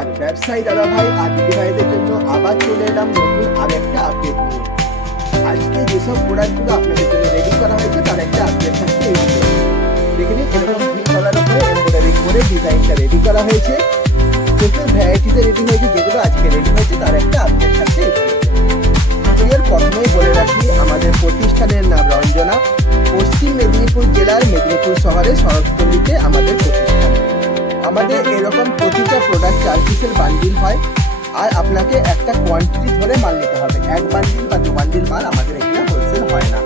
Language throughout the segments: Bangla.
নমস্কার ব্যবসায়ী দাদা ভাই আর দিদি ভাইদের জন্য আবার চলে এলাম নতুন আরেকটা আপডেট নিয়ে। আজকে যেসব প্রোডাক্টগুলো আপনাদের জন্য রেডি করা হয়েছে তার একটা আপডেট থাকছে এই ভিডিওতে। দেখে এরকম গ্রিন কালার উপরে এমব্রয়ডারি করে ডিজাইনটা রেডি করা হয়েছে। প্রচুর ভ্যারাইটিতে রেডি হয়েছে, যেগুলো আজকে রেডি হয়েছে তার একটা আপডেট থাকছে এই ভিডিওতে। প্রথমেই বলে রাখি, আমাদের প্রতিষ্ঠানের নাম রঞ্জনা, পশ্চিম মেদিনীপুর জেলার মেদিনীপুর শহরে শরৎপল্লীতে আমাদের প্রতিষ্ঠান। আমাদের এরকম প্রতিটা প্রোডাক্ট 4 পিসের বান্ডিল হয়, আর আপনাকে একটা কোয়ান্টিটি ধরে মাল নিতে হবে। 1 বান্ডিল বা 2 বান্ডিল মাল আমাদের এখানে হোলসেল হয় না।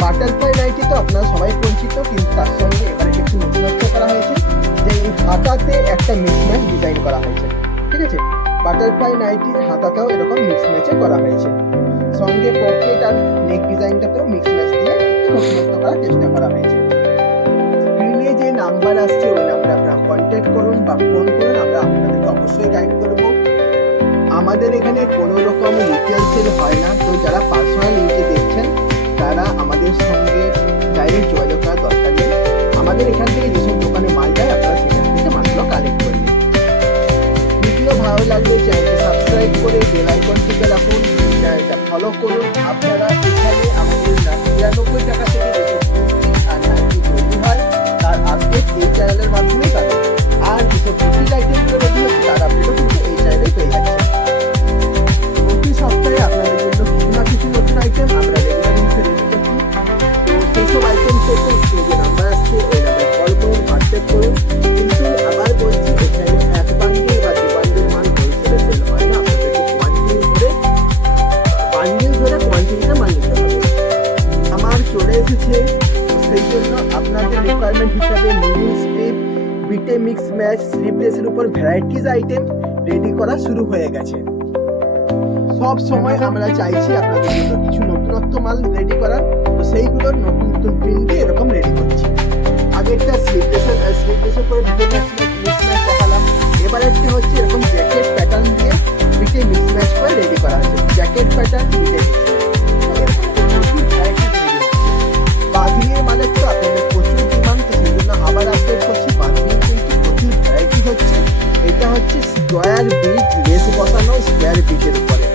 বাটারফ্লাই নাইটি তো আপনারা সবাই পরিচিত, কিন্তু তার সঙ্গে এবারে একটু নতুনত্ব করা হয়েছে যে এই হাতাতে একটা মিক্সম্যাচ ডিজাইন করা হয়েছে। ঠিক আছে, বাটারফ্লাই নাইটির হাতাতেও এরকম মিক্সম্যাচে করা হয়েছে। সঙ্গে পকেট আর নেক ডিজাইনটাতেও মিক্সম্যাচ দিয়ে নতুনত্ব করার চেষ্টা করা হয়েছে। স্ক্রিনে যে নাম্বার আসছে ওই নাম্বারে আপনারা কন্ট্যাক্ট করুন বা ফোন করুন, আমরা আপনাদেরকে অবশ্যই গাইড করব। আমাদের এখানে কোনো রকম রিটেল সেল হয় না, তো যারা পার্সোনাল নিতে দেখছেন তারা আমাদের সঙ্গে ডাইরেক্ট যোগাযোগ করার দরকার নেই। আমাদের এখান থেকে যেসব দোকানে মাল যায় আপনারা সেখান থেকে মালগুলো কালেক্ট করে নিন। ভিডিও ভালো লাগলে চ্যানেলটি সাবস্ক্রাইব করে বেল আইকন টিপে রাখুন, চ্যানেলটা ফলো করুন। আপনারা এখানে আমাদের 99 টাকা থেকে তৈরি হয় তার আপডেট এই চ্যানেলের মাধ্যমেই পাবেন। আর যেসব বুটিক আইটেমগুলো রেডি হচ্ছে তার আপডেটও কিন্তু এই চ্যানেলে পেয়ে যাচ্ছে। প্রতি সপ্তাহে আপনাদের জন্য কিছু না কিছু নতুন আইটেম আমরা রেগুলার হিসেবে রেডি করছি। তো সেসব আইটেম পেতে স্ক্রিনে যে নাম্বার আসছে ওই নাম্বারে কল করুন, হোয়াটসঅ্যাপ করুন। কিন্তু আবার বলছি, এখানে 1 বান্ডিল বা 2 বান্ডিল মাল হোলসেলে সেল হয় না, আপনাদেরকে বান্ডিল ধরে কোয়ান্টিটিতে মাল নিতে হবে। আমার চলে এসেছে, সেই জন্য আপনাদের রিকোয়ারমেন্ট হিসাবে মিনি স্ট্রিপ, বিটে মিক্স ম্যাচ, স্লিভলেসের উপর ভ্যারাইটিস আইটেম রেডি করা শুরু হয়ে গেছে। সব সময় আমরা চাইছি আপনাদের জন্য কিছু নতুনত্ব মাল রেডি করার, তো সেইগুলোর নতুন নতুন প্রিন্টে এরকম রেডি করছি। আগেরটা স্লিভলেসের উপরে বিটে মিক্স ম্যাচ দেখালাম, এবার একটা হচ্ছে এরকম জ্যাকেট প্যাটার্ন দিয়ে বিটে মিক্স ম্যাচ করে রেডি করা হয়েছে। জ্যাকেট প্যাটার্ন বিটে বাঁধিয়ে মানে তো আপনাদের প্রচুর ডিমান্ড, তো সেই জন্য আবার আপডেট করছি। বাঁধিয়ে কিন্তু প্রচুর ভ্যারাইটি হচ্ছে। এটা হচ্ছে স্কোয়ার বিট লেস বসানো, স্কোয়ার বিটের উপরে।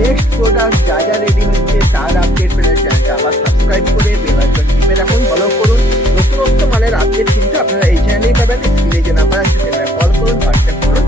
নেক্সট প্রোডাক্ট যা যা রেডি হচ্ছে তার আপডেট পেলে চ্যানেলটা আবার সাবস্ক্রাইব করে বেল আইকন টিপে রাখুন, ফলো করুন। নতুনত্ব মানের আপডেট কিন্তু আপনারা এই চ্যানেলেই পাবেন। স্ক্রিনে যে নাম্বার আছে সেখানে কল করুন, হোয়াটসঅ্যাপ করুন।